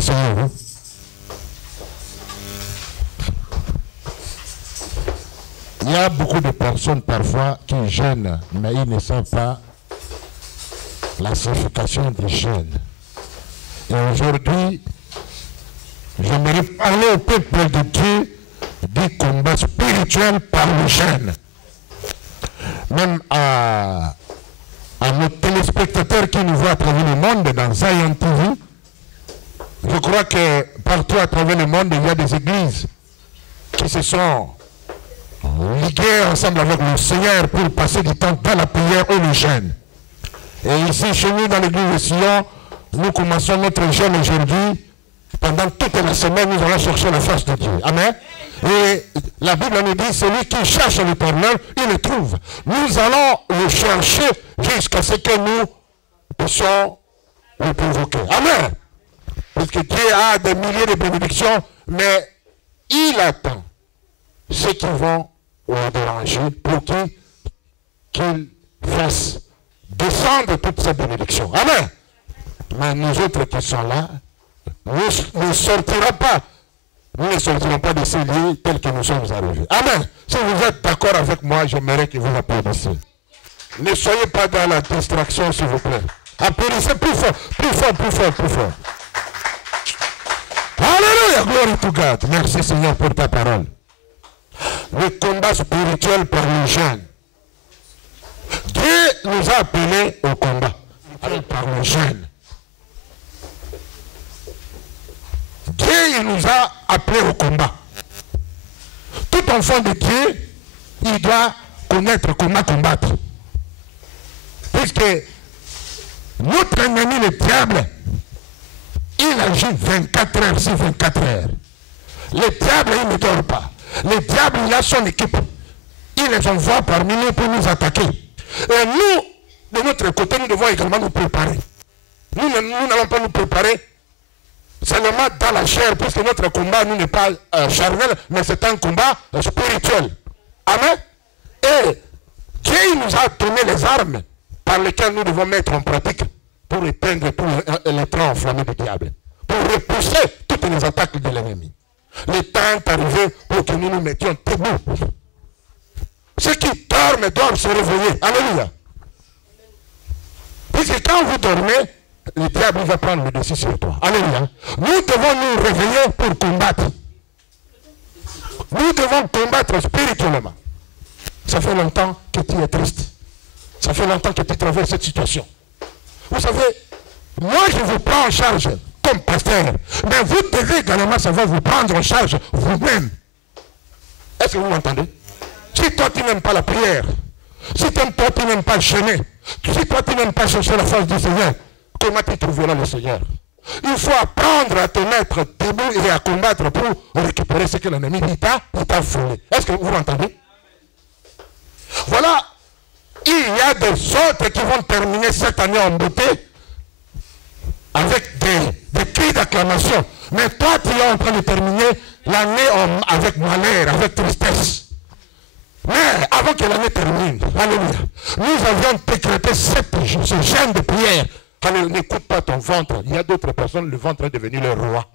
Asseyez-vous. Il y a beaucoup de personnes parfois qui jeûnent, mais ils ne savent pas la signification du jeûne. Et aujourd'hui, j'aimerais parler au peuple de Dieu du combat spirituel par le jeûne. Même à nos téléspectateurs qui nous voient à travers le monde dans Zion TV, je crois que partout à travers le monde, il y a des églises qui se sont liguées ensemble avec le Seigneur pour passer du temps dans la prière ou le jeûne. Et ici, chez nous, dans l'église de Sion, nous commençons notre jeûne aujourd'hui. Pendant toute la semaine, nous allons chercher la face de Dieu. Amen. Et la Bible nous dit, celui qui cherche l'Éternel, il le trouve. Nous allons le chercher jusqu'à ce que nous puissions le provoquer. Amen. Parce que Dieu a des milliers de bénédictions, mais il attend ceux qui vont le déranger pour qu'il fasse descendre toutes ces bénédictions. Amen. Mais nous autres qui sommes là, nous ne sortirons pas. Nous ne sortirons pas de ces lieux tels que nous sommes arrivés. Amen. Si vous êtes d'accord avec moi, j'aimerais que vous applaudissez. Ne soyez pas dans la distraction, s'il vous plaît. Applaudissez plus fort, plus fort, plus fort, plus fort. Alléluia, gloire to God. Merci Seigneur pour ta parole. Le combat spirituel par le jeûne. Dieu nous a appelés au combat par le jeûne. Dieu il nous a appelés au combat. Tout enfant de Dieu, il doit connaître comment combattre. Puisque notre ennemi, le diable, il agit 24 heures sur 24 heures. Le diable, il ne dort pas. Le diable, il a son équipe. Il les envoie parmi nous pour nous attaquer. Et nous, de notre côté, nous devons également nous préparer. Nous n'allons pas nous préparer seulement dans la chair, puisque notre combat, nous, n'est pas charnel, mais c'est un combat spirituel. Amen. Et Dieu nous a donné les armes par lesquelles nous devons mettre en pratique pour éteindre tous les trains enflammés du diable, pour repousser toutes les attaques de l'ennemi. Le temps est arrivé pour que nous nous mettions debout. Ceux qui dorment doivent se réveiller. Alléluia. Puisque quand vous dormez, le diable va prendre le dessus sur toi. Alléluia. Nous devons nous réveiller pour combattre. Nous devons combattre spirituellement. Ça fait longtemps que tu es triste. Ça fait longtemps que tu traverses cette situation. Vous savez, moi je vous prends en charge comme pasteur, mais vous devez également savoir vous prendre en charge vous-même. Est-ce que vous m'entendez? Si toi tu n'aimes pas la prière, si toi tu n'aimes pas jeûner, si toi tu n'aimes pas chercher la face du Seigneur, comment tu trouveras le Seigneur? Il faut apprendre à te mettre debout et à combattre pour récupérer ce que l'ennemi dit t'a volé. Est-ce que vous m'entendez? Voilà, il y a des autres qui vont terminer cette année en beauté avec des cris d'acclamation. Mais toi, tu es en train de terminer l'année avec malheur, avec tristesse. Mais avant que l'année termine, alléluia, nous avions décrété ce jeûne de prière. Alléluia, n'écoute pas ton ventre. Il y a d'autres personnes, le ventre est devenu le roi.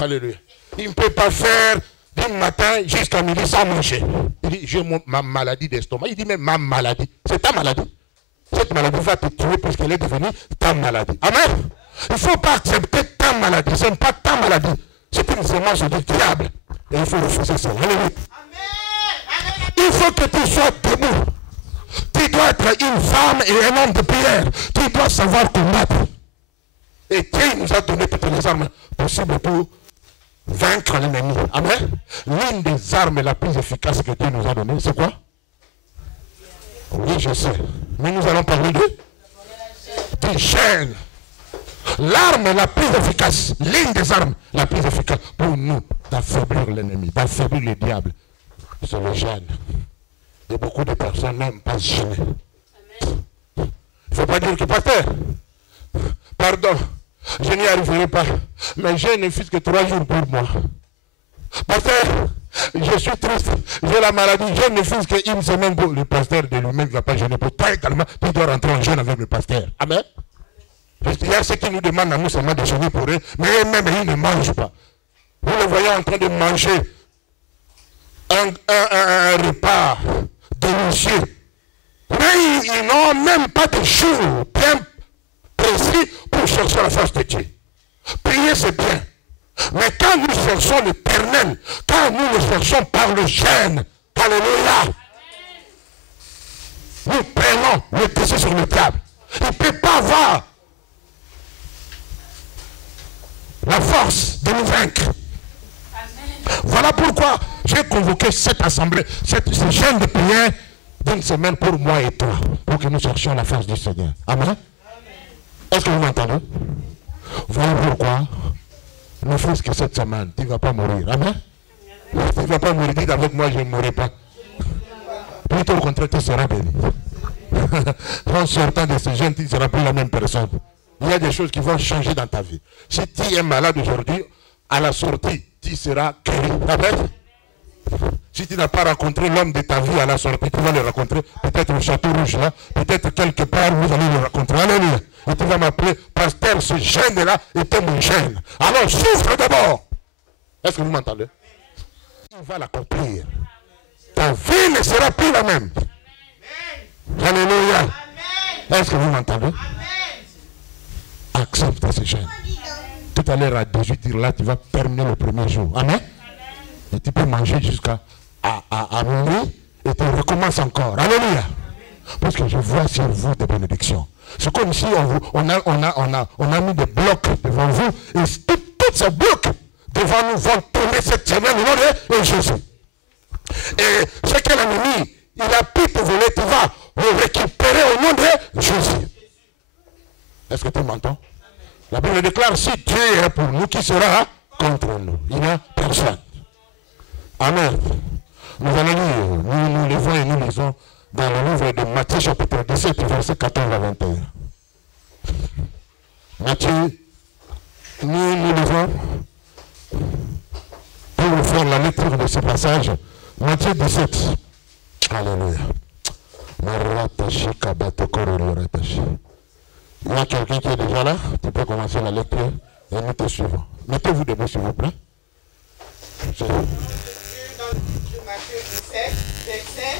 Alléluia. Il ne peut pas faire du matin jusqu'à midi sans manger. Il dit, j'ai ma maladie d'estomac. Il dit, mais ma maladie, c'est ta maladie. Cette maladie va te tuer puisqu'elle est devenue ta maladie. Amen. Il ne faut pas accepter ta maladie. Ce n'est pas ta maladie. C'est une semence du diable. Et il faut refuser ça. Alléluia. Il faut que tu sois debout. Tu dois être une femme et un homme de prière. Tu dois savoir combattre. Et Dieu nous a donné toutes les armes possibles pour vaincre l'ennemi. Amen. L'une des armes la plus efficace que Dieu nous a donnée, c'est quoi? Oui, je sais. Mais nous allons parler du jeûne. L'arme la plus efficace, l'une des armes la plus efficace pour nous d'affaiblir l'ennemi, d'affaiblir le diable, c'est le jeûne. Et beaucoup de personnes n'aiment pas jeûner. Il ne faut pas dire que pasteur, pardon, je n'y arriverai pas. Mais je ne fais que 3 jours pour moi. Pasteur, je suis triste, j'ai la maladie, je ne fais qu'une semaine pour le pasteur de lui-même ne va pas jeûner. Pour toi également, tu dois rentrer en jeûne avec le pasteur. Amen. Il y a ceux qui nous demandent à nous seulement de jeûner pour eux, mais eux-mêmes, ils ne mangent pas. Vous les voyez en train de manger un repas délicieux. Mais ils n'ont même pas de jour bien précis pour chercher la face de Dieu. Prier, c'est bien. Mais quand nous cherchons l'Éternel, quand nous le cherchons par le jeûne, alléluia, nous prenons le décès sur le table. Il ne peut pas avoir la force de nous vaincre. Voilà pourquoi j'ai convoqué cette assemblée, ce jeûne de prière d'une semaine pour moi et toi, pour que nous cherchions la face du Seigneur. Amen. Est-ce que vous m'entendez? Voilà pourquoi ne fût-ce que cette semaine, tu ne vas pas mourir. Amen. Tu ne vas pas mourir. Dites avec moi, je ne mourrai pas. Plutôt au contraire, tu seras béni. En sortant de ce jeûne, tu ne seras plus la même personne. Il y a des choses qui vont changer dans ta vie. Si tu es malade aujourd'hui, à la sortie, tu seras guéri. Amen. Si tu n'as pas rencontré l'homme de ta vie à la sortie, tu vas le rencontrer peut-être au Château Rouge là, peut-être quelque part vous allez le rencontrer. Alléluia. Et tu vas m'appeler, pasteur, ce jeûne-là était mon jeûne. Alors souffre d'abord. Est-ce que vous m'entendez? Tu vas l'accomplir. Ta vie ne sera plus la même. Alléluia. Est-ce que vous m'entendez? Accepte ce jeûne. Tout à l'heure à 18h là, tu vas terminer le premier jour. Amen. Et tu peux manger jusqu'à minuit et tu recommences encore. Alléluia. Parce que je vois sur vous des bénédictions. C'est comme si on a mis des blocs devant vous et tous ces blocs devant nous vont tomber cette semaine au nom de Jésus. Et ce que l'ennemi, il a pu te voler, tu vas le récupérer au nom de Jésus. Est-ce que tu m'entends? La Bible déclare, si Dieu est pour nous, qui sera contre nous? Il n'y a personne. Amen. Nous allons lire, nous levons et nous lisons dans le livre de Matthieu chapitre 17, verset 14 à 21. Matthieu, nous levons pour faire la lecture de ce passage. Matthieu 17. Alléluia. Il y a quelqu'un qui est déjà là. Tu peux commencer la lecture et nous te suivons. Mettez-vous debout s'il vous plaît. Dans le livre de Matthieu 17, verset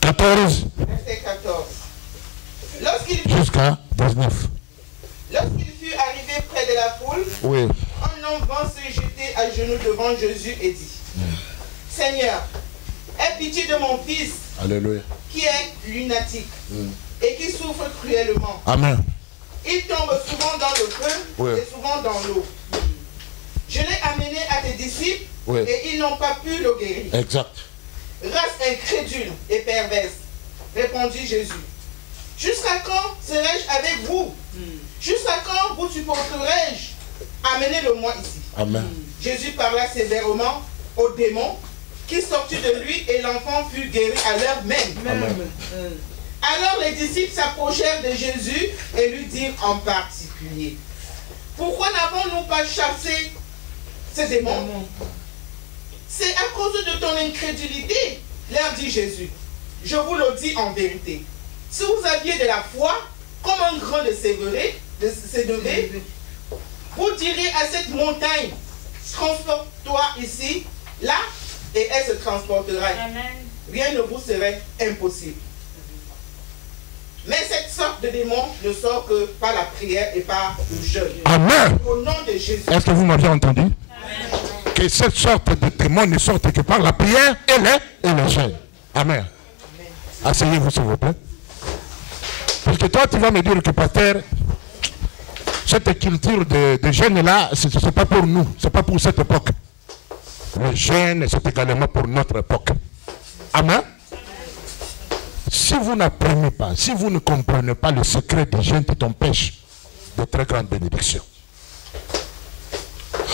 14. Verset 14. Jusqu'à 19. Lorsqu'il fut arrivé près de la foule, Oui. un homme vint se jeter à genoux devant Jésus et dit, Seigneur, aie pitié de mon fils, Alléluia, qui est lunatique et qui souffre cruellement. Amen. Il tombe souvent dans le feu et souvent dans l'eau. Je l'ai amené à tes disciples et ils n'ont pas pu le guérir. Exact. Race incrédule et perverse, répondit Jésus. Jusqu'à quand serai-je avec vous? Jusqu'à quand vous supporterai-je? Amenez-le-moi ici. Amen. Jésus parla sévèrement au démon qui sortit de lui et l'enfant fut guéri à l'heure même. Amen. Alors les disciples s'approchèrent de Jésus et lui dirent en particulier, pourquoi n'avons-nous pas chassé ces démons? C'est à cause de ton incrédulité, leur dit Jésus. Je vous le dis en vérité. Si vous aviez de la foi, comme un grain de sénévé, vous diriez à cette montagne, transporte-toi ici, là, et elle se transportera. Amen. Rien ne vous serait impossible. Mais cette sorte de démon ne sort que par la prière et par le jeûne. Amen. Au nom de Jésus. Est-ce que vous m'avez entendu? Amen. Que cette sorte de démon ne sorte que par la prière et le jeûne. Amen. Asseyez-vous s'il vous plaît. Parce que toi tu vas me dire que pasteur, cette culture de jeûne là, ce n'est pas pour nous, ce n'est pas pour cette époque. Le jeûne, c'est également pour notre époque. Amen. Si vous n'apprenez pas, si vous ne comprenez pas le secret du jeûne qui t'empêche de très grandes bénédictions.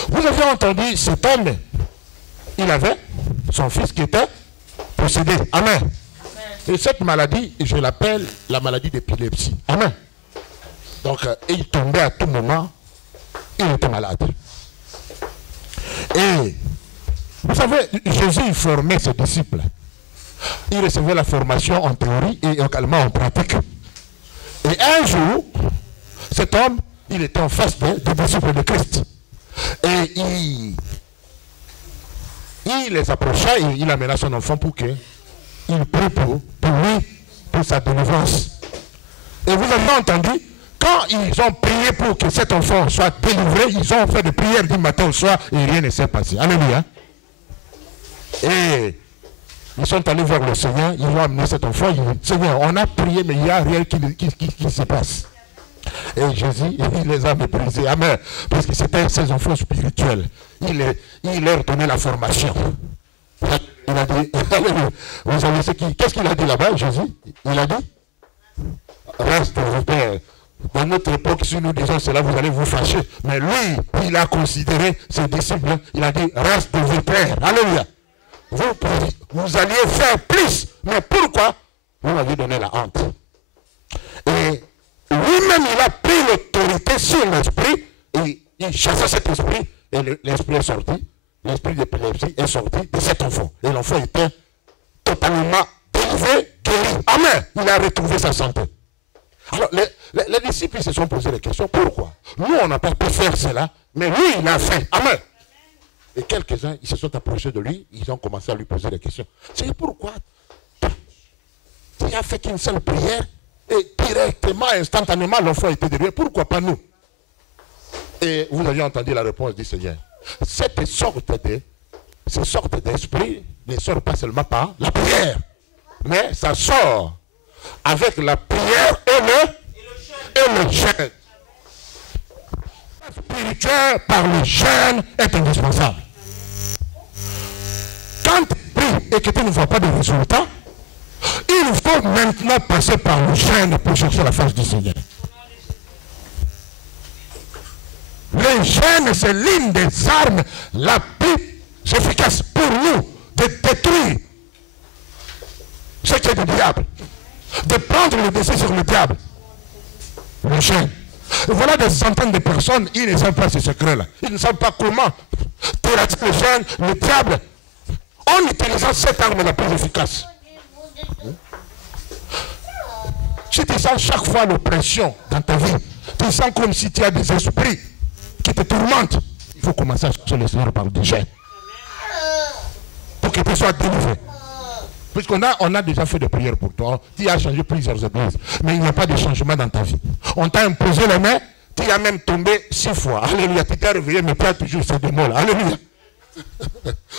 Vous avez entendu cet homme, il avait son fils qui était possédé. Amen. Et cette maladie, je l'appelle la maladie d'épilepsie. Amen. Donc, il tombait à tout moment, il était malade. Et, vous savez, Jésus formait ses disciples. Il recevait la formation en théorie et également en pratique. Et un jour, cet homme, il était en face des disciples de Christ. Et il les approcha et il amena son enfant pour qu'il prie pour lui, pour sa délivrance. Et vous avez entendu, quand ils ont prié pour que cet enfant soit délivré, ils ont fait des prières du matin au soir et rien ne s'est passé. Alléluia. Et ils sont allés vers le Seigneur, ils ont amené cet enfant, ils disent, Seigneur, on a prié, mais il n'y a rien qui se passe. Et Jésus, il les a méprisés. Amen. Parce que c'était ses enfants spirituels. Il leur donnait la formation. Il a dit, vous savez qu'est-ce qu'il a dit là-bas, Jésus? Il a dit, reste vos pères. Dans notre époque, si nous disons cela, vous allez vous fâcher. Mais lui, il a considéré ses disciples, il a dit, reste vos pères. Alléluia. Vous alliez faire plus. Mais pourquoi? Vous m'avez donné la honte. Et lui-même, il a pris l'autorité sur l'esprit et il chassa cet esprit et l'esprit est sorti. L'esprit d'épilepsie est sorti de cet enfant. Et l'enfant était totalement délivré, guéri. Amen. Il a retrouvé sa santé. Alors, les disciples se sont posés la question, pourquoi? Nous, on n'a pas pu faire cela, mais lui, il a fait. Amen. Et quelques-uns, ils se sont approchés de lui, ils ont commencé à lui poser des questions. C'est pourquoi tu as fait qu'une seule prière et directement, instantanément, l'enfant était délivré. Pourquoi pas nous? Et vous avez entendu la réponse du Seigneur. Cette sorte d'esprit ne sort pas seulement par la prière, mais ça sort avec la prière et le jeûne. Spirituel par le jeûne est indispensable. Quand tu pries et que tu ne vois pas de résultat, il faut maintenant passer par le jeûne pour chercher la face du Seigneur. Le jeûne, c'est l'une des armes la plus efficace pour nous de détruire ce qui est du diable, de prendre le dessus sur le diable. Le jeûne. Et voilà des centaines de personnes, ils ne savent pas ce secret-là. Ils ne savent pas comment terrasser le jeûne, le diable, en utilisant cette arme la plus efficace. Si tu sens chaque fois l'oppression dans ta vie, tu sens comme si tu as des esprits qui te tourmentent, il faut commencer à chercher le Seigneur par le jeûne. Pour que tu sois délivré. Puisqu'on a déjà fait des prières pour toi, tu as changé plusieurs églises, mais il n'y a pas de changement dans ta vie. On t'a imposé les mains, tu as même tombé 6 fois. Alléluia, tu t'es réveillé, mais tu as toujours ces démons là. Alléluia.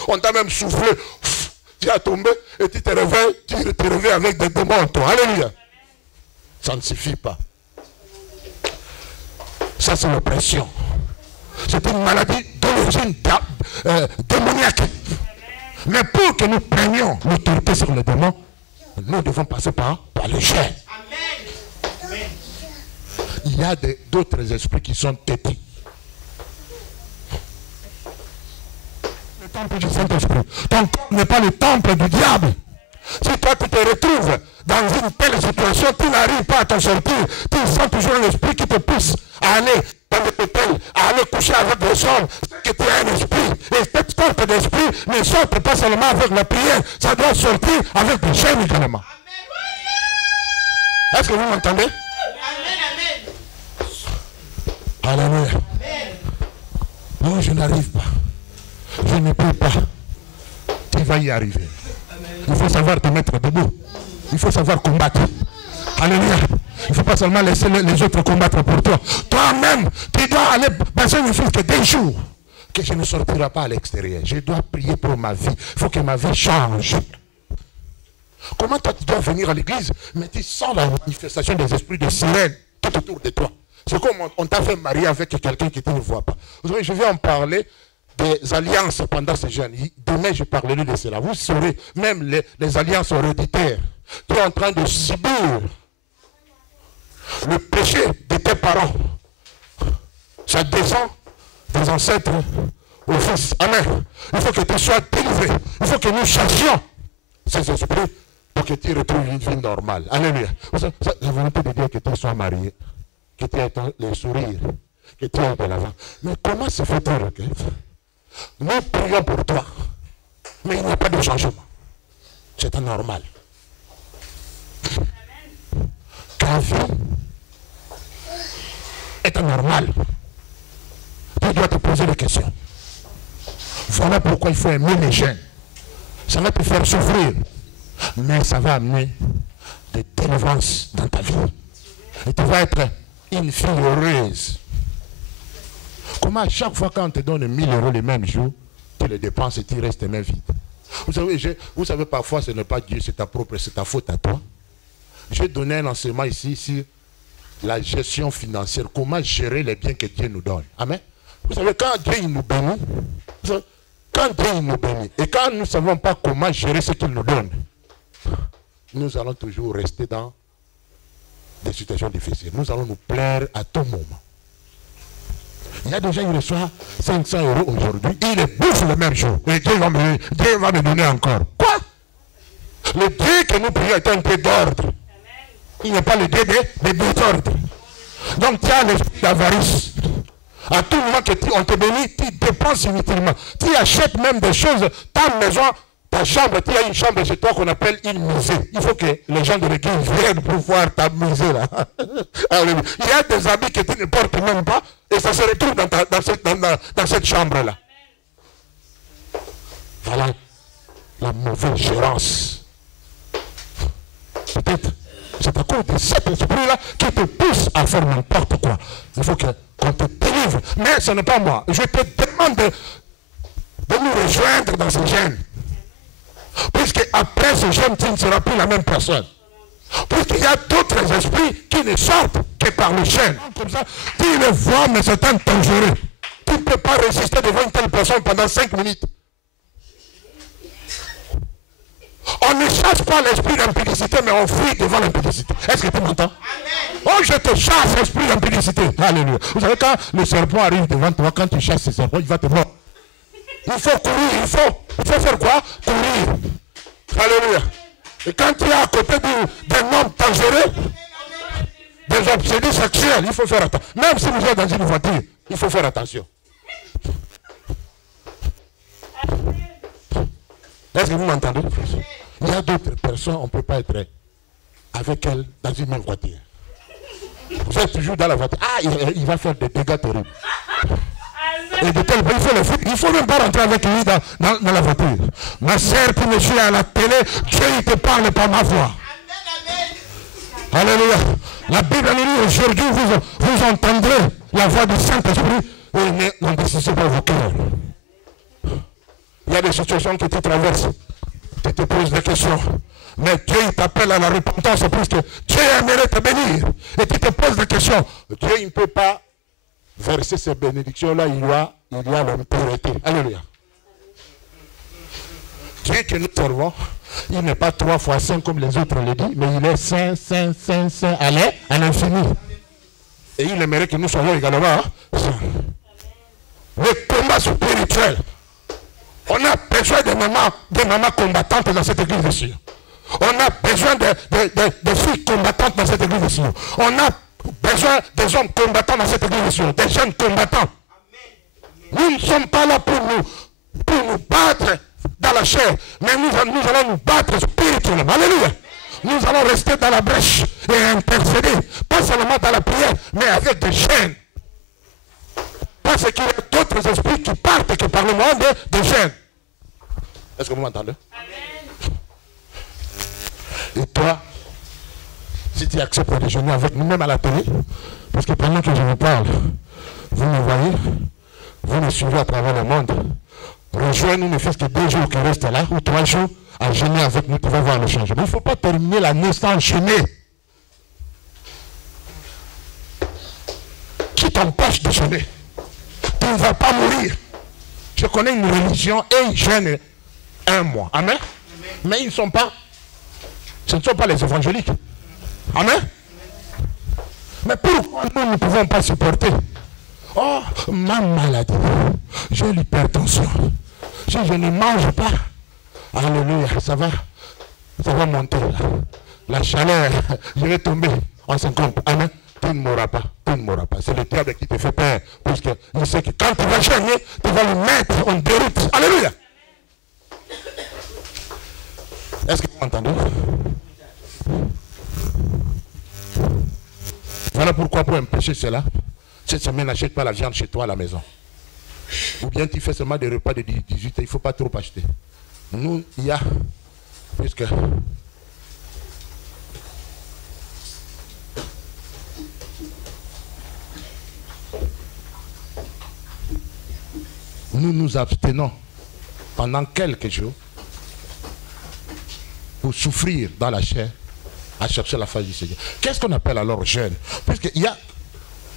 On t'a même soufflé, tu as tombé et tu te réveilles avec des démons en toi. Alléluia. Ça ne suffit pas. Ça, c'est l'oppression. C'est une maladie d'origine démoniaque. Mais pour que nous prenions l'autorité sur les démons, nous devons passer par le jeûne. Il y a d'autres esprits qui sont têtus. Le temple du Saint-Esprit. Ton corps n'est pas le temple du diable. Si toi tu te retrouves dans une telle situation, tu n'arrives pas à t'en sortir. Tu sens toujours un esprit qui te pousse à aller dans le hôtel, à aller coucher avec des hommes, que tu as un esprit. Et cette sorte d'esprit ne sort pas seulement avec la prière, ça doit sortir avec le jeûne également. Est-ce que vous m'entendez? Amen, amen. Alléluia. Non, je n'arrive pas. Je ne peux pas. Tu vas y arriver. Il faut savoir te mettre debout. Il faut savoir combattre. Alléluia. Il ne faut pas seulement laisser les autres combattre pour toi. Toi-même, tu dois aller passer une fille que des jours que je ne sortirai pas à l'extérieur. Je dois prier pour ma vie. Il faut que ma vie change. Comment toi tu dois venir à l'église, mais tu sens la manifestation des esprits de sirène tout autour de toi. C'est comme on t'a fait marier avec quelqu'un que tu ne vois pas. Vous savez, je vais en parler des alliances pendant ce jeûne. Demain, je parlerai de cela. Vous saurez, même les alliances héréditaires. Tu es en train de subir le péché de tes parents. Ça descend des ancêtres au fils. Amen. Il faut que tu sois délivré. Il faut que nous cherchions ces esprits pour que tu retrouves une vie normale. Alléluia. La volonté de Dieu que tu sois marié, que tu aies le sourire, que tu ailles de l'avant. Mais comment se fait-il que nous prions pour toi, mais il n'y a pas de changement? C'est anormal. Ta vie est anormal. Tu dois te poser des questions. Voilà pourquoi il faut aimer les jeunes. Ça va te faire souffrir, mais ça va amener des délivrances dans ta vie. Et tu vas être une fille heureuse. Comment à chaque fois qu'on te donne 1000 euros le même jour, tu les dépenses et tu restes même vide. Vous savez, parfois ce n'est pas Dieu, c'est ta propre, c'est ta faute à toi. J'ai donné un enseignement ici sur la gestion financière, comment gérer les biens que Dieu nous donne. Amen. Vous savez, quand Dieu il nous bénit, quand Dieu il nous bénit, et quand nous ne savons pas comment gérer ce qu'il nous donne, nous allons toujours rester dans des situations difficiles. Nous allons nous plaire à tout moment. Il y a des gens qui reçoivent 500 euros aujourd'hui, ils les bouffent le même jour. Et Dieu va me donner encore. Quoi? Le Dieu que nous prions est un Dieu d'ordre. Il n'est pas le Dieu de désordre. Donc tu as l'esprit d'avarice. À tout moment qu'on te bénit, tu dépenses inutilement. Tu achètes même des choses, ta maison, ta chambre, tu as une chambre chez toi qu'on appelle une musée. Il faut que les gens de l'église viennent pour voir ta musée là. Il y a des habits que tu ne portes même pas et ça se retrouve dans cette chambre là. Voilà la mauvaise gérance. Peut-être c'est à cause de cet esprit-là qui te pousse à faire n'importe quoi. Il faut qu'on te délivre. Mais ce n'est pas moi. Je te demande de nous rejoindre dans ce gène. Puisque après ce gène, tu ne seras plus la même personne. Puisqu'il y a d'autres esprits qui ne sortent que par le gène. Comme ça, tu le vois, mais c'est un dangereux. Tu ne peux pas résister devant une telle personne pendant 5 minutes. On ne chasse pas l'esprit d'impudicité, mais on fuit devant l'impudicité. Est-ce que tu m'entends? Oh, je te chasse l'esprit d'impudicité. Alléluia. Vous savez, quand le serpent arrive devant toi, quand tu chasses ce serpent, il va te mordre. Il faut courir, il faut faire quoi? Courir. Alléluia. Et quand tu es à côté d'un homme dangereux, des obsédés sexuels, il faut faire attention. Même si vous êtes dans une voiture, il faut faire attention. Est-ce que vous m'entendez? Il y a d'autres personnes, on ne peut pas être avec elles dans une même voiture. Vous êtes toujours dans la voiture. Ah, il va faire des dégâts terribles. Et de tel il faut même pas rentrer avec lui dans la voiture. Ma sœur qui me suit à la télé, Dieu il te parle par ma voix. Alléluia. La Bible nous dit aujourd'hui, vous entendrez la voix du Saint-Esprit et n'endurcissez pas vos cœurs. Il y a des situations que tu traverses. Tu te poses des questions. Mais Dieu t'appelle à la repentance puisque Dieu aimerait te bénir. Et tu te poses des questions. Dieu il ne peut pas verser ces bénédictions-là. Il y a l'impureté. Alléluia. Dieu que nous servons, il n'est pas 3 fois 5 comme les autres le disent, mais il est saint, saint, saint, saint, à l'infini. Et il aimerait que nous soyons également saints. Le combat spirituel. On a besoin de mamans combattantes dans cette église de Sion. On a besoin de filles combattantes dans cette église de Sion. On a besoin des hommes combattants dans cette église de Sion. Des jeunes combattants. Nous ne sommes pas là pour nous battre dans la chair. Mais nous allons nous battre spirituellement. Alléluia. Nous allons rester dans la brèche et intercéder. Pas seulement dans la prière, mais avec des chaînes. Parce qu'il y a d'autres esprits qui partent que par le monde des jeunes. Est-ce que vous m'entendez? Et toi, si tu acceptes de déjeuner avec nous-mêmes à la télé, parce que pendant que je vous parle, vous me voyez, vous me suivez à travers le monde, rejoignez-nous ne fût-ce que 2 jours qui restent là, ou 3 jours, à jeûner avec nous, tu vas voir le changement. Il ne faut pas terminer l'année sans jeûner. Qui t'empêche de jeûner? Tu ne vas pas mourir. Je connais une religion et ils jeûnent 1 mois. Amen. Mais ils ne sont pas, ce ne sont pas les évangéliques. Amen. Mais pourquoi nous ne pouvons pas supporter? Oh, ma maladie, j'ai l'hypertension. Si je ne mange pas, alléluia, ça va monter là. La chaleur, je vais tomber en 50. Amen. Tu ne mourras pas, tu ne mourras pas. C'est le diable qui te fait peur. Puisqu'il sait que quand tu vas gagner, tu vas le mettre en déroute. Alléluia. Est-ce que vous m'entendez? Voilà pourquoi pour empêcher cela, Cette semaine, n'achète pas la viande chez toi à la maison. Ou bien tu fais seulement des repas de 18 heures, il ne faut pas trop acheter. Nous, il y a, puisque nous nous abstenons pendant quelques jours pour souffrir dans la chair à chercher la face du Seigneur. Qu'est-ce qu'on appelle alors jeûne? Puisqu'il y a,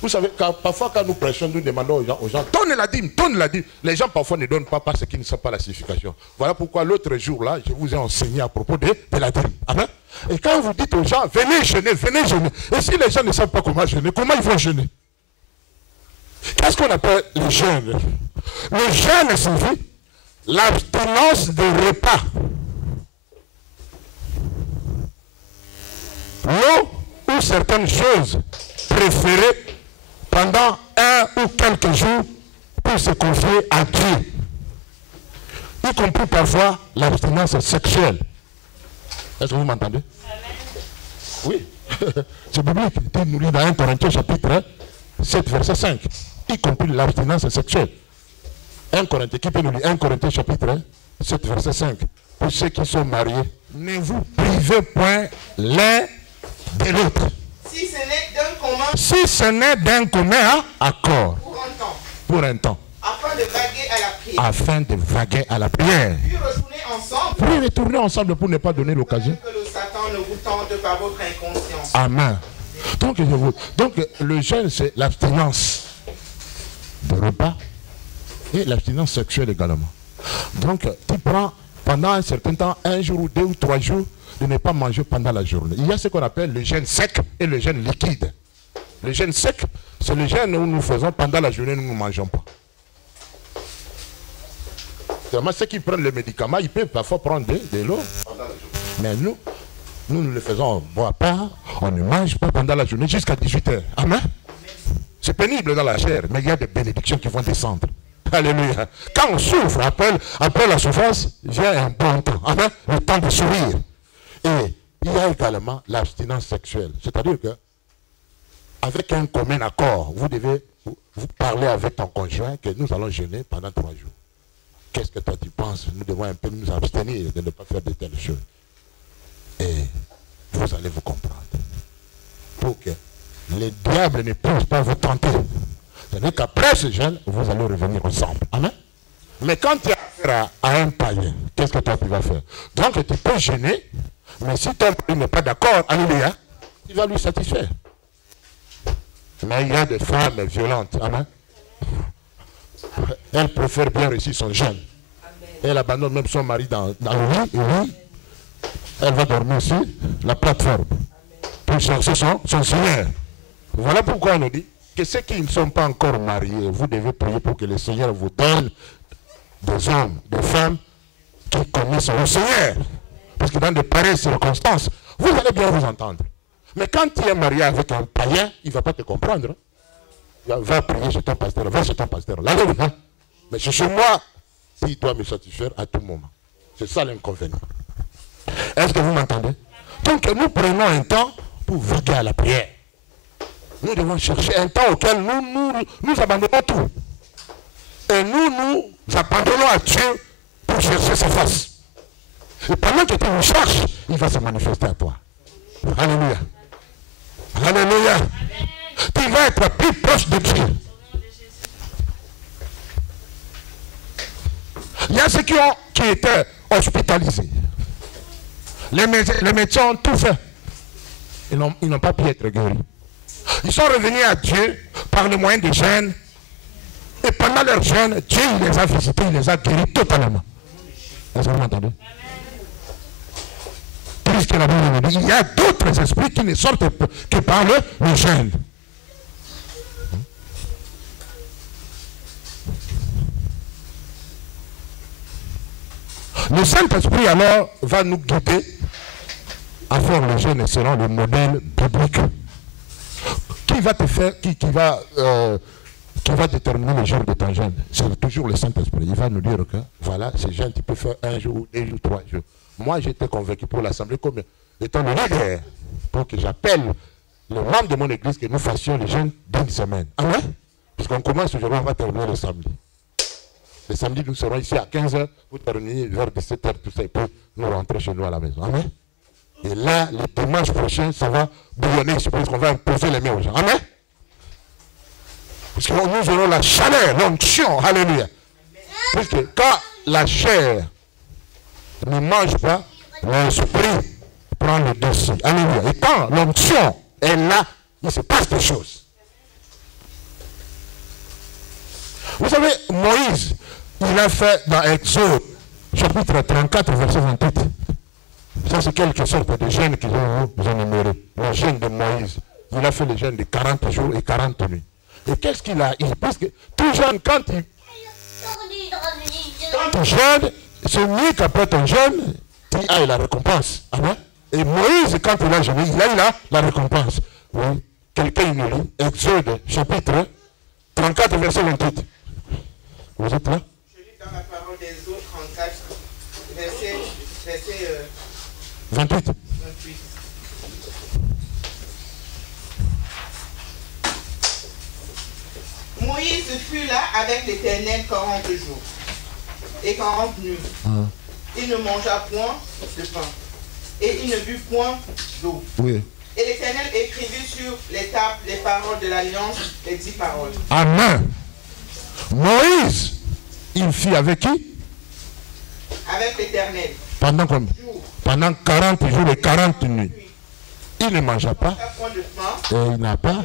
vous savez, parfois quand nous prêchons, nous demandons aux gens, donnez la dîme, donne la dîme. Les gens parfois ne donnent pas parce qu'ils ne savent pas la signification. Voilà pourquoi l'autre jour là, je vous ai enseigné à propos de la dîme. Amen. Et quand vous dites aux gens, venez jeûner, et si les gens ne savent pas comment jeûner, comment ils vont jeûner? Qu'est-ce qu'on appelle le jeûne? Le jeûne signifie l'abstinence de repas. L'eau ou certaines choses préférées pendant un ou quelques jours pour se confier à Dieu. Y compris parfois l'abstinence sexuelle. Est-ce que vous m'entendez? Oui. C'est biblique. Il nous lit dans 1 Corinthiens chapitre 7 verset 5. Y compris l'abstinence sexuelle. 1 Corinthiens, qui peut nous lire 1 Corinthiens chapitre 7 verset 5. Pour ceux qui sont mariés, ne vous privez point l'un de l'autre. Si ce n'est d'un commun. Si ce n'est d'un commun accord. Pour un temps. Pour un temps. Afin de vaguer à la prière. Afin de vaguer à la prière. Puis retourner ensemble. Puis retourner ensemble pour ne pas donner l'occasion. Que le Satan ne vous tente par votre inconscience. Amen. Donc le jeûne, c'est l'abstinence de repas et l'abstinence sexuelle également. Donc tu prends pendant un certain temps, un jour ou 2 ou 3 jours, de ne pas manger pendant la journée. Il y a ce qu'on appelle le jeûne sec et le jeûne liquide. Le jeûne sec, c'est le jeûne où nous faisons pendant la journée, nous ne mangeons pas. Seulement ceux qui prennent le médicament, ils peuvent parfois prendre de l'eau pendant la journée. Mais nous le faisons, on ne boit pas, on ne mange pas pendant la journée jusqu'à 18 h. Amen. C'est pénible dans la chair, mais il y a des bénédictions qui vont descendre. Alléluia. Quand on souffre, après la souffrance, vient un bon temps. Amen. Le temps de sourire. Et il y a également l'abstinence sexuelle. C'est-à-dire que, avec un commun accord, vous devez vous parler avec ton conjoint que nous allons jeûner pendant 3 jours. Qu'est-ce que toi tu penses? Nous devons un peu nous abstenir de ne pas faire de telles choses. Et vous allez vous comprendre. Pour que les diables ne puissent pas vous tenter. C'est-à-dire qu'après ce jeûne, vous allez revenir ensemble. Amen. Mais quand tu as affaire à un païen, qu'est-ce que toi tu vas faire? Donc tu peux jeûner, mais si ton mari n'est pas d'accord, alléluia, tu vas lui satisfaire. Mais il y a des femmes violentes. Amen. Elle préfère bien réussir son jeûne. Elle abandonne même son mari dans le lit, et lui, elle va dormir sur la plateforme pour chercher son Seigneur. Voilà pourquoi on nous dit que ceux qui ne sont pas encore mariés, vous devez prier pour que le Seigneur vous donne des hommes, des femmes qui connaissent le Seigneur. Parce que dans de pareilles circonstances, vous allez bien vous entendre. Mais quand tu es marié avec un païen, il ne va pas te comprendre. Va prier chez ton pasteur, va chez ton pasteur. Là, hein? Mais chez moi, il doit me satisfaire à tout moment. C'est ça l'inconvénient. Est-ce que vous m'entendez? Donc nous prenons un temps pour vaguer à la prière. Nous devons chercher un temps auquel nous abandonnons tout. Et nous abandonnons à Dieu pour chercher sa face. Et pendant que tu le cherches, il va se manifester à toi. Alléluia. Alléluia. Tu vas être plus proche de Dieu. Il y a ceux qui étaient hospitalisés. Les médecins ont tout fait. Ils n'ont pas pu être guéris. Ils sont revenus à Dieu par le moyen des jeûnes. Et pendant leur jeûne, Dieu il les a visités, il les a guéris totalement. Est-ce que vous m'entendez? Puisque la Bible nous dit, il y a d'autres esprits qui ne sortent que par le jeûne. Le Saint-Esprit alors va nous guider à faire le jeûne selon le modèle biblique. Qui va te faire, qui va déterminer le jour de ton jeûne? C'est toujours le Saint-Esprit. Il va nous dire que voilà, ce jeûne, tu peux faire 1 jour, 2 jours, 3 jours. Moi, j'étais convaincu pour l'Assemblée comme étant le leader pour que j'appelle les membres de mon église que nous fassions le jeûne d'1 semaine. Amen. Puisqu'on commence aujourd'hui, on va terminer le samedi. Le samedi, nous serons ici à 15h pour terminer vers 17h, tout ça, et puis nous rentrer chez nous à la maison. Amen. Et là, le dimanche prochain, ça va bouillonner. Je pense qu'on va imposer les mains aux gens. Amen. Parce que nous aurons la chaleur, l'onction. Alléluia. Parce que quand la chair ne mange pas, l'esprit prend le dessus. Alléluia. Et quand l'onction est là, il se passe des choses. Vous savez, Moïse, il a fait dans Exode, chapitre 34, verset 28. Ça, c'est quelque sorte de jeûne qu'ils ont énuméré. Le jeûne de Moïse. Il a fait le jeûne de 40 jours et 40 nuits. Et qu'est-ce qu'il a eu? Parce que tout jeune, quand il jeûne, c'est mieux qu'après ton jeûne, tu as la récompense. Amen. Et Moïse, quand il a jeûné, il a eu la récompense. Oui. Quelqu'un nous lit Exode, chapitre 34, verset 28. Vous êtes là? Je lis dans la parole d'Exode 34, verset 28. Moïse fut là avec l'Éternel 40 jours et 40 nuits. Il ne mangea point de pain et il ne but point d'eau. Oui. Et l'Éternel écrivit sur les tables les paroles de l'Alliance, les 10 paroles. Amen. Moïse, il fit avec qui? Avec l'Éternel. Pendant combien? Pendant 40 jours et 40 nuits. Il ne mangea pas. Et il n'a pas.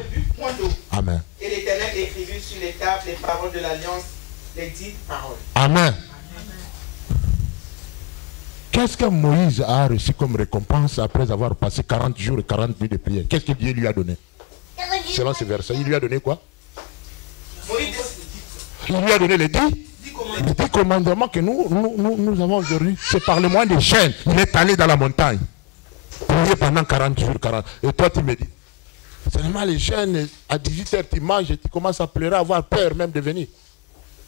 Amen. Et l'Éternel écrivit sur les tables les paroles de l'Alliance, les 10 paroles. Amen. Qu'est-ce que Moïse a reçu comme récompense après avoir passé 40 jours et 40 nuits de prière? Qu'est-ce que Dieu lui a donné? Selon ce verset, il lui a donné quoi? Il lui a donné les 10 commandements que nous avons aujourd'hui. C'est par le moyen des chaînes. Il est allé dans la montagne. Prier pendant 40 jours, 40. Et toi, tu me dis, seulement les chaînes, à 18h, tu manges et tu commences à pleurer, à avoir peur même de venir.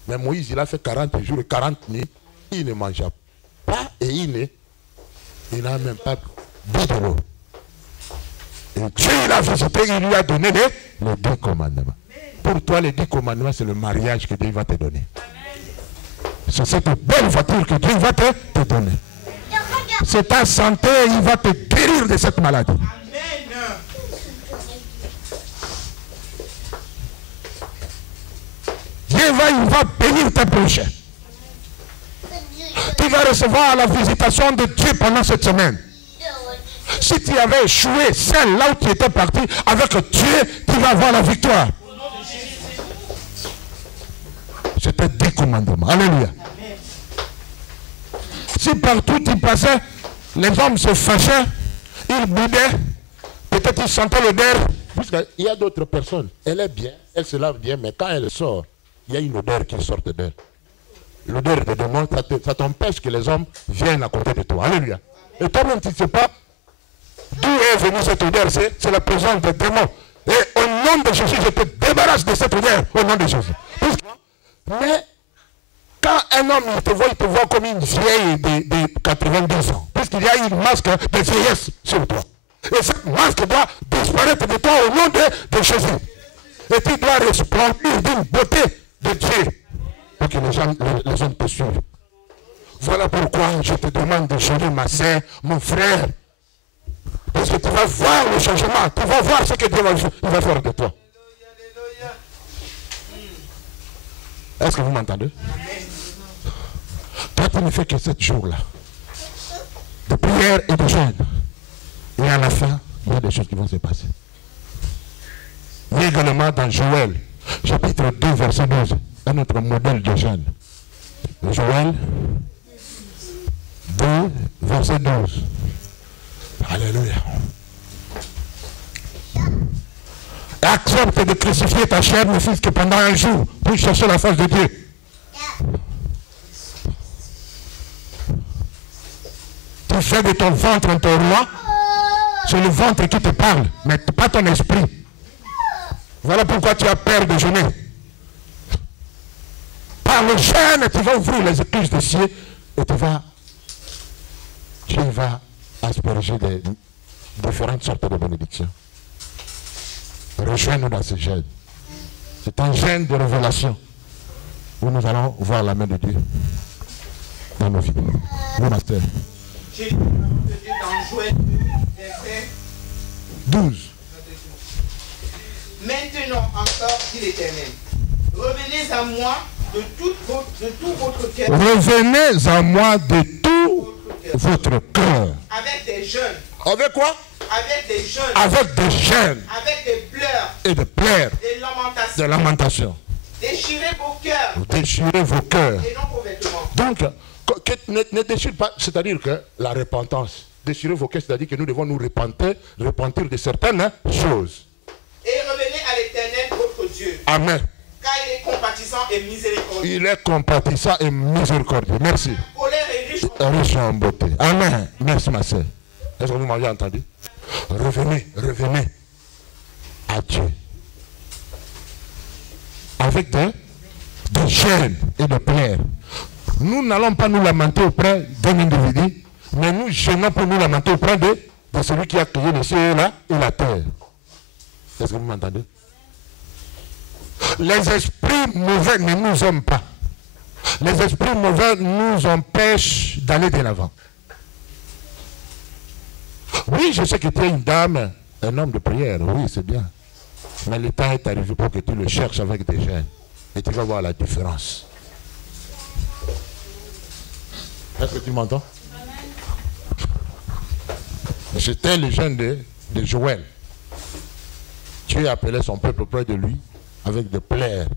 Mais Moïse, il a fait 40 jours et 40 nuits. Il ne mangea pas et il n'a même pas bu de l'eau. Et Dieu l'a visité, il lui a donné les 10 commandements. Pour toi, les 10 commandements, c'est le mariage que Dieu va te donner. C'est cette belle voiture que Dieu va te donner. C'est ta santé, il va te guérir de cette maladie. Amen. Dieu il va bénir tes péchés. Tu vas recevoir la visitation de Dieu pendant cette semaine. Si tu avais échoué, seul là où tu étais parti, avec Dieu, tu vas avoir la victoire. C'était 10 commandements. Alléluia. Si partout tu passais, les hommes se fâchaient, ils boudaient, peut-être ils sentaient l'odeur. Il y a d'autres personnes, elle est bien, elle se lave bien, mais quand elle sort, il y a une odeur qui sort d'elle. L'odeur de démon, ça t'empêche que les hommes viennent à côté de toi. Alléluia. Et toi-même, tu ne sais pas d'où est venue cette odeur, c'est la présence des démons. Et au nom de Jésus, je te débarrasse de cette odeur, au nom de Jésus. Mais quand un homme il te voit comme une vieille de 90 ans. Parce qu'il y a une masque de vieillesse sur toi. Et cette masque doit disparaître de toi au nom de Jésus. Et tu dois resplendir d'une beauté de Dieu. Pour que les hommes te suivent. Voilà pourquoi je te demande de changer ma sœur, mon frère. Parce que tu vas voir le changement. Tu vas voir ce que Dieu va faire de toi. Est-ce que vous m'entendez? Toi, tu ne fais que 7 jours-là. De prière et de jeûne. Et à la fin, il y a des choses qui vont se passer. Il y a également dans Joël, chapitre 2, verset 12, un autre modèle de jeûne. Joël 2, verset 12. Alléluia. Accepte de crucifier ta chair, mon fils, que pendant un jour, pour chercher la face de Dieu. Tu fais de ton ventre un roi. C'est le ventre qui te parle, mais pas ton esprit. Voilà pourquoi tu as peur de jeûner. Par le jeûne, tu vas ouvrir les écluses des cieux et tu vas asperger des différentes sortes de bénédictions. Rejoins-nous dans ce jeûne. C'est un jeûne de révélation où nous allons voir la main de Dieu dans nos vies. Oui, ma sœur. Jésus de Dieu dans Joël 2, verset 12. Maintenant encore, dit l'Éternel, revenez à moi de tout votre cœur. Revenez à moi de tout votre cœur. Avec des jeûnes. Avec quoi? Avec des jeûnes. Avec des jeûnes. Avec des pleurs. Et des pleurs. Des lamentations. Des lamentations. Déchirez vos cœurs. Vous déchirez vos cœurs. Et non vos vêtements. Donc, ne déchire pas, c'est-à-dire que la repentance. Déchirer vos cœurs, c'est-à-dire que nous devons nous repentir de certaines choses. Et revenez à l'Éternel, votre Dieu. Amen. Car il est compatissant et miséricordieux. Il est compatissant et miséricordieux. Merci. Sa colère est riche Riche en beauté. Amen. Merci, ma soeur. Est-ce que vous m'avez entendu? Revenez à Dieu. Avec des jeûnes et des pleurs. Nous n'allons pas nous lamenter auprès d'un individu, mais nous jeûnons pour nous lamenter auprès de celui qui a créé les cieux et la terre. Est-ce que vous m'entendez? Les esprits mauvais ne nous aiment pas. Les esprits mauvais nous empêchent d'aller de l'avant. Oui, je sais que tu es une dame, un homme de prière, oui, c'est bien. Mais le temps est arrivé pour que tu le cherches avec des jeunes. Et tu vas voir la différence. Est-ce que tu m'entends? J'étais le jeune de Joël. Dieu appelait son peuple près de lui avec des pleurs,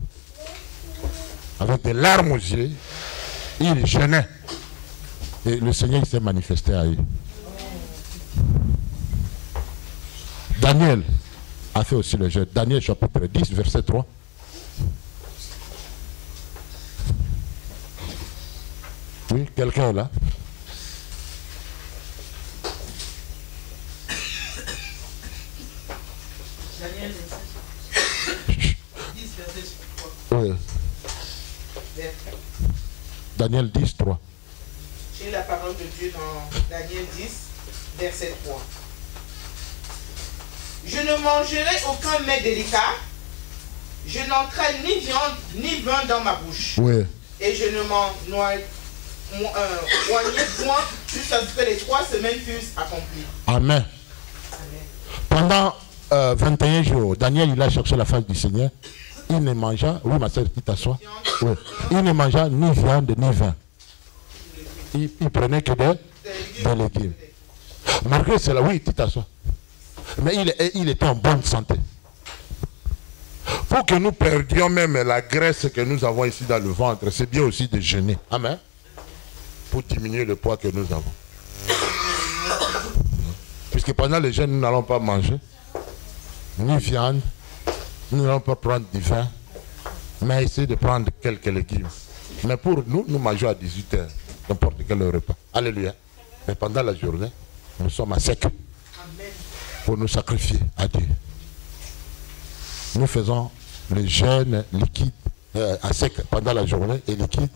avec des larmes aux yeux. Il jeûnait. Et le Seigneur s'est manifesté à eux. Daniel a fait aussi le jeûne. Daniel chapitre 10, verset 3. Oui, quelqu'un est là? Daniel 10, verset 3. Oui. Daniel 10, 3. J'ai la parole de Dieu dans Daniel 10, verset 3. Je ne mangerai aucun mets délicat, je n'entraîne ni viande ni vin dans ma bouche. Oui. Et je ne m'en noyais point jusqu'à ce que les 3 semaines fussent accomplies. Amen. Pendant 21 jours, Daniel il a cherché la face du Seigneur. Il ne mangea, oui ma soeur, tu t'assois. Oui. Il ne mangea ni viande ni vin. Il prenait que des légumes. Malgré cela, oui, tu t'assois. Mais il était en bonne santé. Pour que nous perdions même la graisse que nous avons ici dans le ventre, c'est bien aussi de jeûner. Amen. Pour diminuer le poids que nous avons. Puisque pendant le jeûne, nous n'allons pas manger ni viande, nous n'allons pas prendre du vin, mais essayer de prendre quelques légumes. Mais pour nous, nous mangeons à 18h, n'importe quel repas. Alléluia. Mais pendant la journée, nous sommes à sec pour nous sacrifier à Dieu. Nous faisons le jeûne liquide à sec pendant la journée et liquide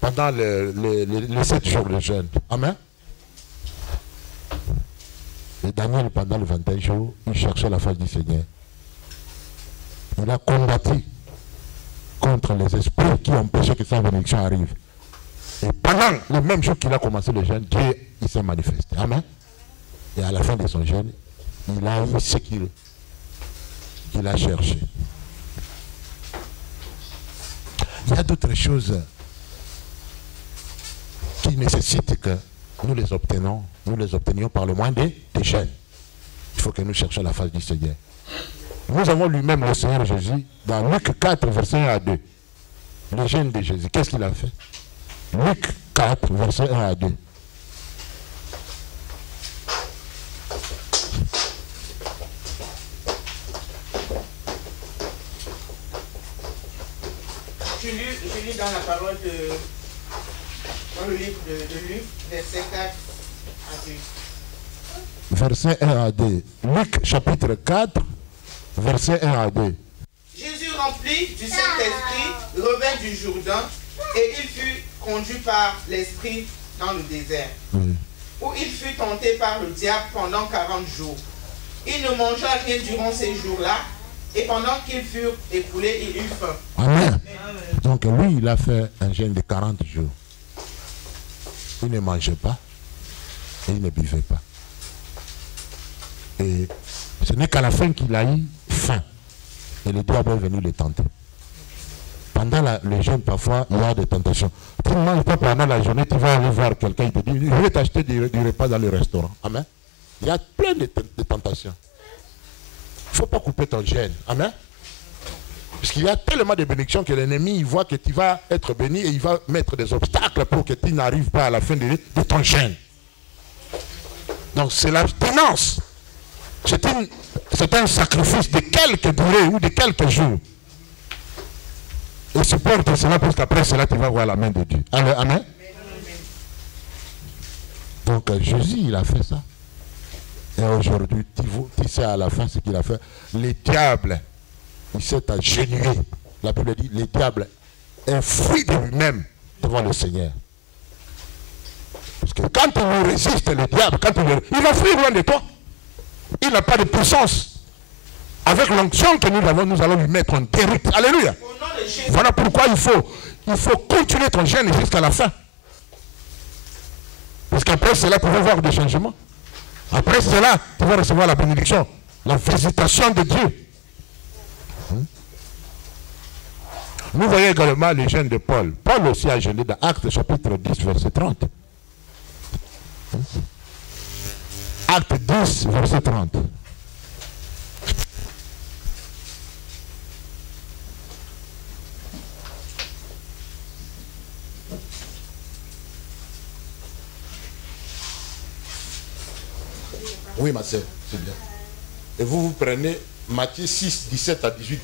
pendant les 7 jours de jeûne. Amen. Et Daniel, pendant les 21 jours, il cherchait la face du Seigneur. Il a combattu contre les esprits qui empêchaient que sa bénédiction arrive. Et pendant le même jour qu'il a commencé le jeûne, Dieu il s'est manifesté. Amen. Et à la fin de son jeûne, il a eu ce qu'il a cherché. Il y a d'autres choses qui nécessitent que nous les obtenions par le moyen des jeûnes. Il faut que nous cherchions la face du Seigneur. Nous avons lui-même le Seigneur Jésus dans Luc 4, verset 1 à 2. Le jeûne de Jésus, qu'est-ce qu'il a fait? Luc 4, verset 1 à 2. Je lis dans la parole dans le livre de Luc, verset 4 à 2. Verset 1 à 2. Luc chapitre 4, verset 1 à 2. Jésus rempli du Saint-Esprit revint du Jourdain et il fut conduit par l'Esprit dans le désert, où il fut tenté par le diable pendant 40 jours. Il ne mangea rien durant ces jours-là, Et pendant qu'ils furent écoulés, il eut faim. Amen. Donc lui, il a fait un jeûne de 40 jours. Il ne mangeait pas et il ne buvait pas. Et ce n'est qu'à la fin qu'il a eu faim. Et le diable est venu le tenter. Pendant le jeûne, parfois, il y a des tentations. Tu ne manges pas pendant la journée, tu vas aller voir quelqu'un, il te dit, je vais t'acheter du repas dans le restaurant. Amen. Il y a plein de tentations. Il ne faut pas couper ton jeûne. Amen. Parce qu'il y a tellement de bénédictions que l'ennemi, il voit que tu vas être béni et il va mettre des obstacles pour que tu n'arrives pas à la fin de ton jeûne. Donc c'est l'abstinence. C'est un sacrifice de quelques durées ou de quelques jours. Et supporte cela parce qu'après cela, tu vas voir la main de Dieu. Amen. Donc Jésus, il a fait ça. Et aujourd'hui, tu sais à la fin ce qu'il a fait. Les diables, il s'est agenouillé. La Bible dit, les diables est fui de lui-même devant le Seigneur. Parce que quand tu lui résistes, le diable, il va fuir loin de toi. Il n'a pas de puissance. Avec l'onction que nous avons, nous allons lui mettre en déroute. Alléluia. Voilà pourquoi il faut continuer ton jeûne jusqu'à la fin. Parce qu'après cela, tu vas voir des changements. Après cela, tu vas recevoir la bénédiction, la visitation de Dieu. Nous voyons également les jeûnes de Paul. Paul aussi a jeûné dans Actes chapitre 10, verset 30. Actes 10, verset 30. Oui, ma sœur, c'est bien. Et vous prenez Matthieu 6, 17 à 18.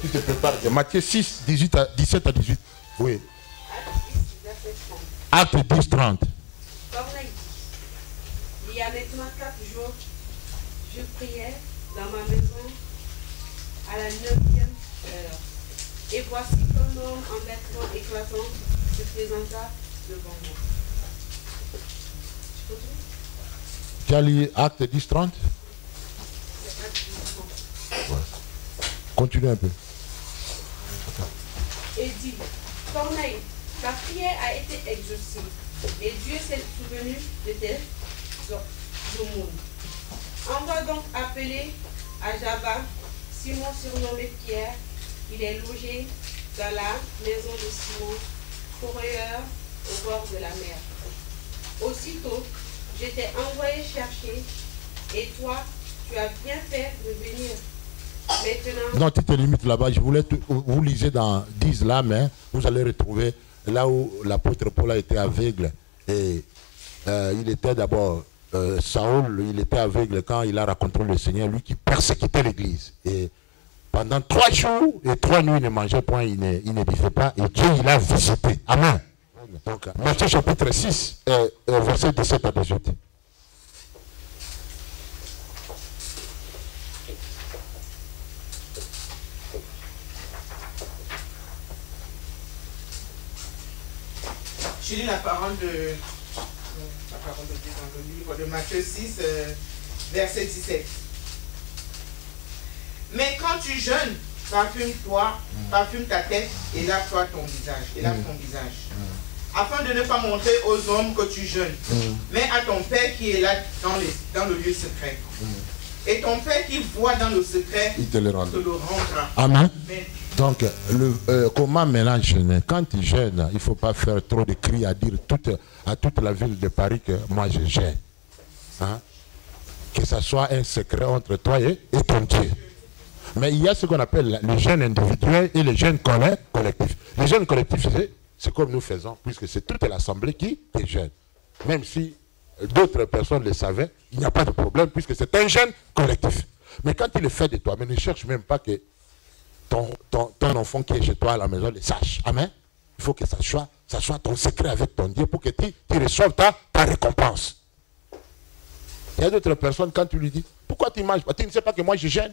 Tu te prépares. Matthieu 6, 17 à 18. Oui. Acte 10, 30. Il y a maintenant 4 jours, je priais dans ma maison à la 9e heure. Et voici qu'un homme en vêtements éclatants se présenta devant moi. Tu as lu Acte 10, 30? Ouais. Continue un peu. Et dit, Corneille, ta prière a été exaucée, et Dieu s'est souvenu de tes aumônes. Envoie donc appeler à Java, Simon surnommé Pierre, il est logé dans la maison de Simon, pourvoyeur au bord de la mer. Aussitôt, je t'ai envoyé chercher, et toi, tu as bien fait de venir. Maintenant... Non, tu te limites là-bas. Je voulais vous lisez dans 10 là, mais vous allez retrouver là où l'apôtre Paul a été aveugle. Et il était d'abord, Saül, il était aveugle quand il a rencontré le Seigneur, lui qui persécutait l'église. Et pendant 3 jours et 3 nuits, il ne mangeait point, il ne buvait pas. Et Dieu, il a visité. Amen. Donc, Matthieu chapitre 6, verset 17 à 18. Je lis la parole de Dieu dans le livre de Matthieu 6, verset 17. Mais quand tu jeûnes, parfume-toi, parfume ta tête et lave-toi ton visage. Afin de ne pas montrer aux hommes que tu jeûnes, mais à ton Père qui est là dans le lieu secret. Et ton Père qui voit dans le secret, il te le rendra. Amen. Donc, comment maintenant jeûner? Quand tu jeûnes, il ne faut pas faire trop de cris à dire à toute la ville de Paris que moi je jeûne. Hein? Que ce soit un secret entre toi et ton Dieu. Mais il y a ce qu'on appelle le jeûne individuel et le jeûne collectif. Le jeûne collectif, c'est comme nous faisons, puisque c'est toute l'assemblée qui jeûne. Même si d'autres personnes le savaient, il n'y a pas de problème, puisque c'est un jeûne collectif. Mais quand tu le fais de toi, mais ne cherche même pas que ton enfant qui est chez toi à la maison le sache. Amen. Il faut que ça soit ton secret avec ton Dieu pour que tu reçoives ta récompense. Il y a d'autres personnes, quand tu lui dis, pourquoi tu manges? Tu ne sais pas que moi je jeûne.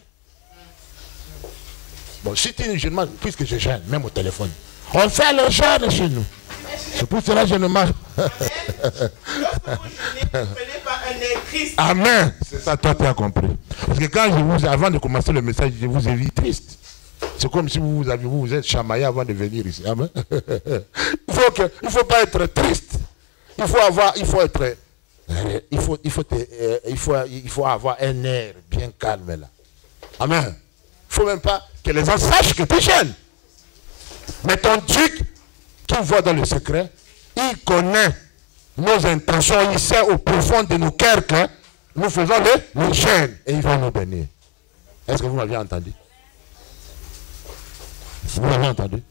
Bon, si tu ne jeûnes pas, puisque je jeûne, même au téléphone. On fait le jeûne chez nous. C'est pour cela que je ne mange pas. Lorsque vous jeûnez, ne prenez pas un air triste. Amen. C'est ça, toi, tu as compris. Parce que quand avant de commencer le message, je vous ai vu triste. C'est comme si vous êtes chamaillé avant de venir ici. Amen. Il ne faut pas être triste. Il faut avoir un air bien calme là. Amen. Il ne faut même pas que les gens sachent que tu gênes. Mais ton Dieu qui voit dans le secret, il connaît nos intentions, il sait au profond de nos cœurs que nous faisons le jeûne et il va nous bénir. Est-ce que vous m'avez entendu? Vous m'avez entendu?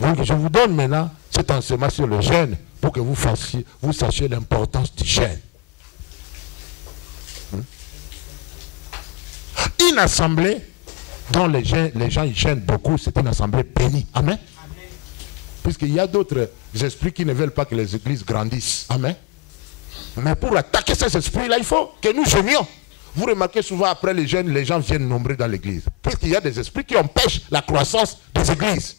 Donc je vous donne maintenant cet enseignement sur le jeûne pour que vous sachiez l'importance du jeûne. Une assemblée dont les gens ils jeûnent beaucoup, c'est une assemblée bénie. Amen. Puisqu'il y a d'autres esprits qui ne veulent pas que les églises grandissent. Amen. Mais pour attaquer ces esprits-là, il faut que nous jeûnions. Vous remarquez souvent après les jeûnes, les gens viennent nombreux dans l'église. Puisqu'il y a des esprits qui empêchent la croissance des églises.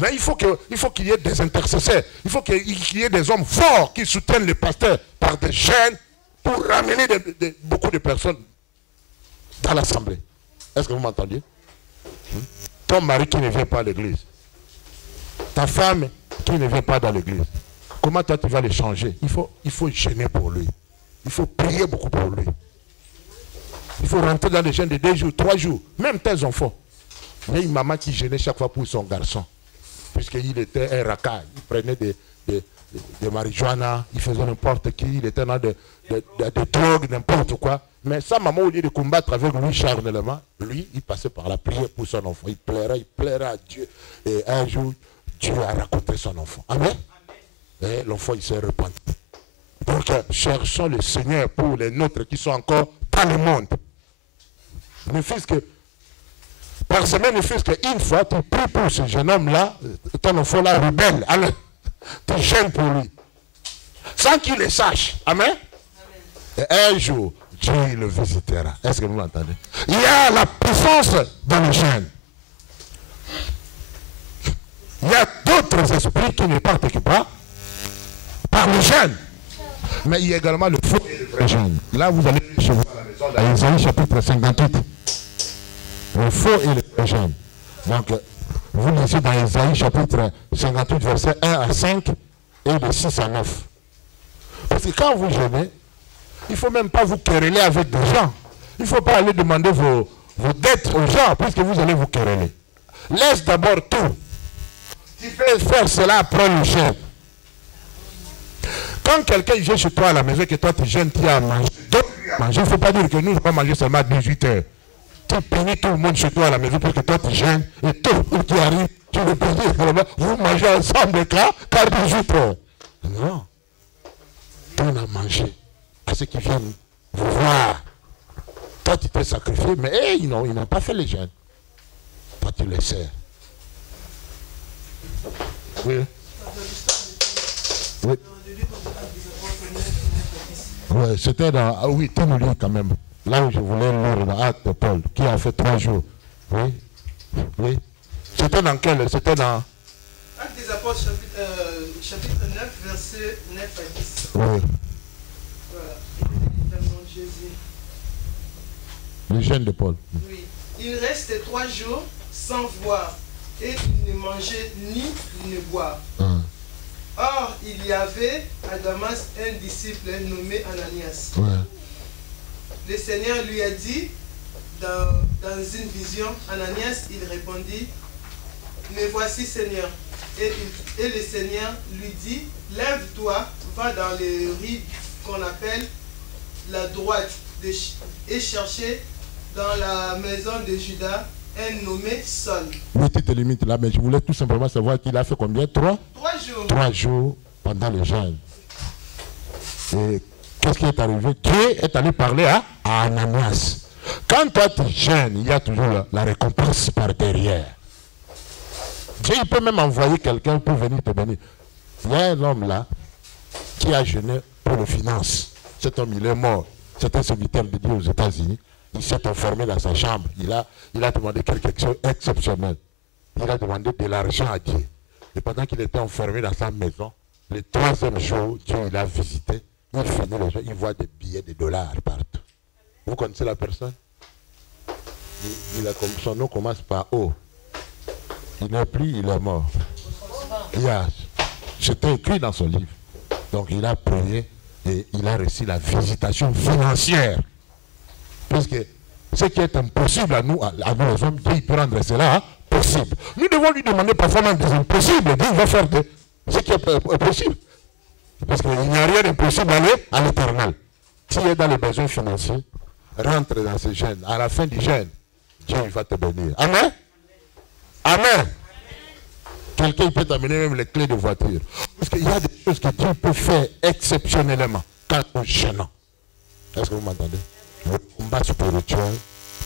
Mais il faut qu'il y ait des intercesseurs. Il faut qu'il y ait des hommes forts qui soutiennent les pasteurs par des jeûnes pour ramener beaucoup de personnes dans l'assemblée. Est-ce que vous m'entendez? Ton mari qui ne vient pas à l'église. Ta femme qui ne vient pas dans l'église. Comment toi tu vas les changer? Il faut jeûner pour lui. Il faut prier beaucoup pour lui. Il faut rentrer dans les jeûnes de 2 jours, 3 jours. Même tes enfants. Il y a une maman qui jeûnait chaque fois pour son garçon. Puisqu'il était un raca. Il prenait des marijuana. Il faisait n'importe qui. Il était dans des drogues, n'importe quoi. Mais sa maman, au lieu de combattre avec lui charnellement, lui, il passait par la prière pour son enfant. Il plairait à Dieu. Et un jour, Dieu a raconté son enfant. Amen. Et l'enfant, il s'est repenti. Donc, cherchons le Seigneur pour les nôtres qui sont encore dans le monde. Ne fût-ce que, par semaine, ne fût-ce qu'une fois, tu pries pour ce jeune homme-là, ton enfant-là rebelle. Alors, tu gênes pour lui. Sans qu'il le sache. Amen. Et un jour, Dieu le visitera. Est-ce que vous m'entendez? Il y a la puissance dans le jeûne. Il y a d'autres esprits qui ne partent pas par le jeûne. Mais il y a également le faux et le vrai jeûne. Là, vous allez chez vous à la maison, dans Isaïe chapitre 58. Le faux et le vrai jeûne. Donc, vous lisez dans Isaïe chapitre 58, versets 1 à 5 et de 6 à 9. Parce que quand vous jeûnez, il ne faut même pas vous quereller avec des gens. Il ne faut pas aller demander vos dettes aux gens, puisque vous allez vous quereller. Laisse d'abord tout. Tu peux faire cela après le jeûne. Quand quelqu'un vient chez toi à la maison et que toi tu jeûnes, tu as mangé. Il ne faut pas dire que nous, ne pas manger seulement à 18 heures. Tu bénis tout le monde chez toi à la maison pour que toi tu jeûnes. Et tout qui arrive, tu le bénis. Vous mangez ensemble car 18 heures. Non. On a mangé à ceux qui viennent vous voir. Toi tu t'es sacrifié, mais ils n'ont pas fait les jeûnes. Toi tu les sers. Oui. Oui. Oui, c'était dans... Ah oui, tu nous lis quand même. Là où je voulais lire dans Acte Paul, qui a fait 3 jours. Oui. Oui. C'était dans quel? C'était dans... Acte des Apôtres, chapitre 9, verset 9 à 10. Oui. Voilà. Jésus. Le jeûne de Paul. Oui. Il restait 3 jours sans voir. Et il ne mangeait ni ne boire. Or, il y avait à Damas un disciple nommé Ananias. Ouais. Le Seigneur lui a dit, dans une vision, Ananias, il répondit, me voici Seigneur. Et le Seigneur lui dit, lève-toi, va dans les rues qu'on appelle la droite et chercher dans la maison de Judas un nommé Saul. Oui, tu te limites là, mais je voulais tout simplement savoir qu'il a fait combien? 3 jours. 3 jours pendant le jeûne. Et qu'est-ce qui est arrivé? Dieu est allé parler à Ananias. Quand toi tu jeûnes, il y a toujours la récompense par derrière. Dieu il peut même envoyer quelqu'un pour venir te bénir. Il y a un homme là qui a jeûné pour les finances. Cet homme il est mort. C'est un serviteur de Dieu aux États-Unis. Il s'est enfermé dans sa chambre. Il a demandé quelque chose d'exceptionnel. Il a demandé de l'argent à Dieu. Et pendant qu'il était enfermé dans sa maison, Le 3e jour, Dieu il a visité. Il finit les gens, il voit des billets de dollars partout. Vous connaissez la personne? Son nom commence par O. Il n'est plus, il est mort. C'était écrit dans son livre. Donc il a prié et il a reçu la visitation financière. Parce que ce qui est impossible à nous les hommes, Dieu peut rendre cela possible. Nous devons lui demander parfois même des impossibles. Dieu va faire ce qui est possible. Parce qu'il n'y a rien d'impossible à l'éternel. Si tu es dans les besoins financiers, rentre dans ce jeûne. À la fin du jeûne, Dieu il va te bénir. Amen. Amen. Quelqu'un peut t'amener même les clés de voiture. Parce qu'il y a des choses que Dieu peut faire exceptionnellement quand nous jeûnons. Est-ce que vous m'entendez? Le combat spirituel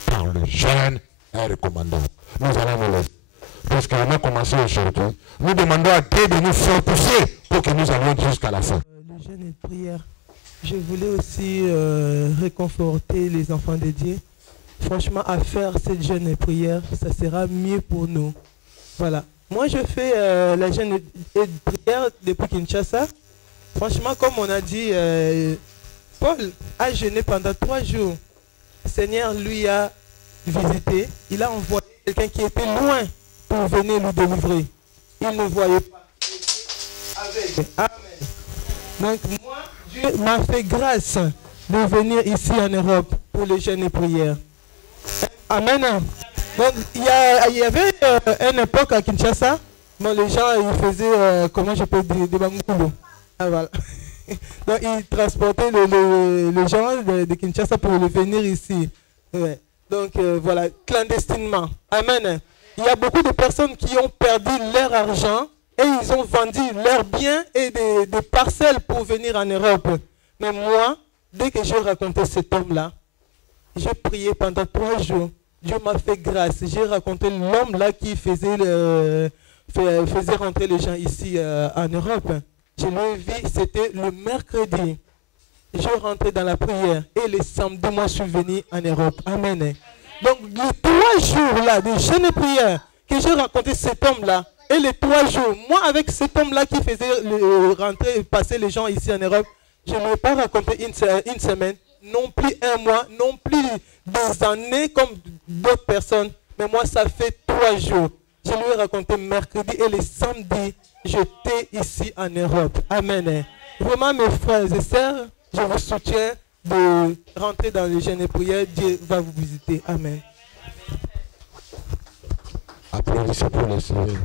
par le jeûne est recommandé. Nous allons nous lever. Parce qu'on a commencé aujourd'hui. Nous demandons à Dieu de nous faire pousser pour que nous allions jusqu'à la fin. Le jeûne et la prière. Je voulais aussi réconforter les enfants de Dieu. Franchement, à faire cette jeûne et prière, ça sera mieux pour nous. Voilà. Moi, je fais la jeûne et prière depuis Kinshasa. Franchement, comme on a dit, Paul a jeûné pendant 3 jours. Le Seigneur lui a visité. Il a envoyé quelqu'un qui était loin pour venir nous délivrer. Il ne voyait pas. Amen. Donc, moi, Dieu m'a fait grâce de venir ici en Europe pour les jeûnes et prières. Amen. Donc, il y avait une époque à Kinshasa, bon, les gens ils faisaient, comment je peux dire, des bamboukoulos. Ah, voilà. Donc, ils transportaient les gens de Kinshasa pour les venir ici. Ouais. Donc, voilà, clandestinement. Amen. Il y a beaucoup de personnes qui ont perdu leur argent et ils ont vendu leurs biens et des parcelles pour venir en Europe. Mais moi, dès que j'ai raconté cet homme-là, j'ai prié pendant 3 jours. Dieu m'a fait grâce. J'ai raconté l'homme là qui faisait rentrer les gens ici en Europe. Je l'ai vu, c'était le mercredi. Je rentrais dans la prière et le samedi, moi, je suis venu en Europe. Amen. Donc, les 3 jours là de jeûne et prière que j'ai raconté cet homme-là, et les 3 jours, moi, avec cet homme-là qui faisait rentrer et passer les gens ici en Europe, je ne l'ai pas raconté une semaine, non plus 1 mois, non plus des années comme d'autres personnes. Mais moi, ça fait 3 jours. Je lui ai raconté mercredi et le samedi, j'étais ici en Europe. Amen. Vraiment, mes frères et sœurs, je vous soutiens de rentrer dans les jeûnes et prières. Dieu va vous visiter. Amen. Applaudissez pour le Seigneur.